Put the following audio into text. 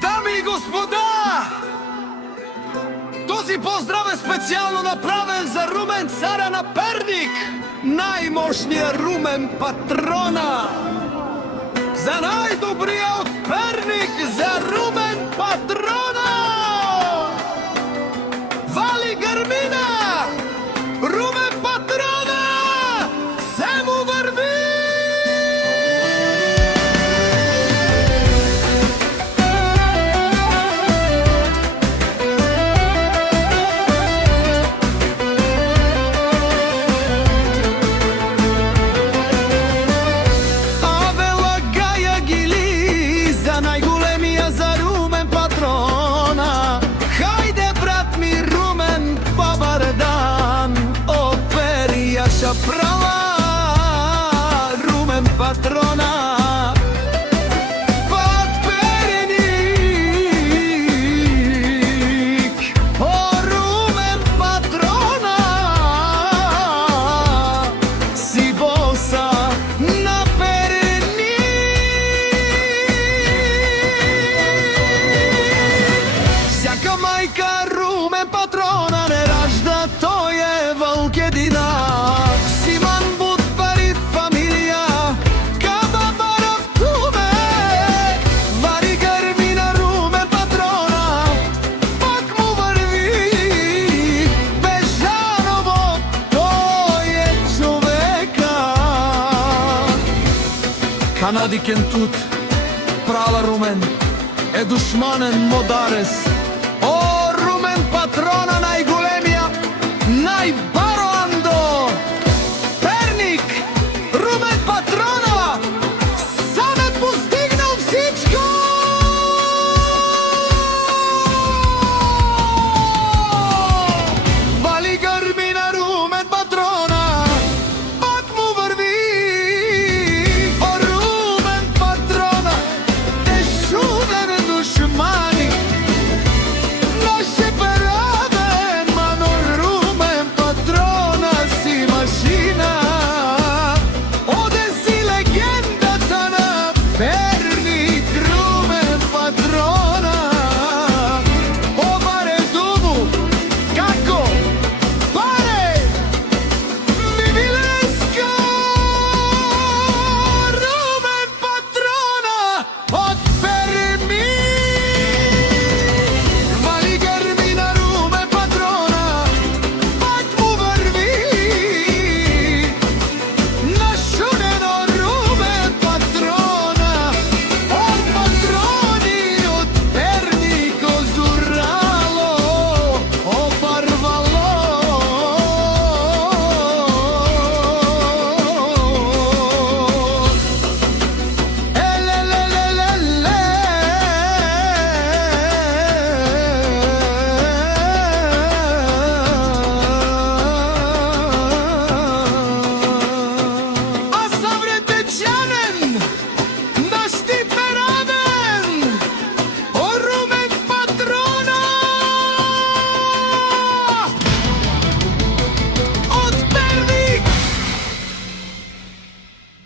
Дами и господа, този поздрав е специјално направен за Румен, цара на Перник, најмошниот Румен патрона. За најдобриот Перник, за Румен патрона. Вали грмина, Румен патрона, се му върви. Права, Румен патрона, под Перник. О, Румен патрона, си боса на Перник. Всяка мајка Румен патрона не ражда, тој е вълкедина. Канадикен тут, права Румен, е душманен модарес.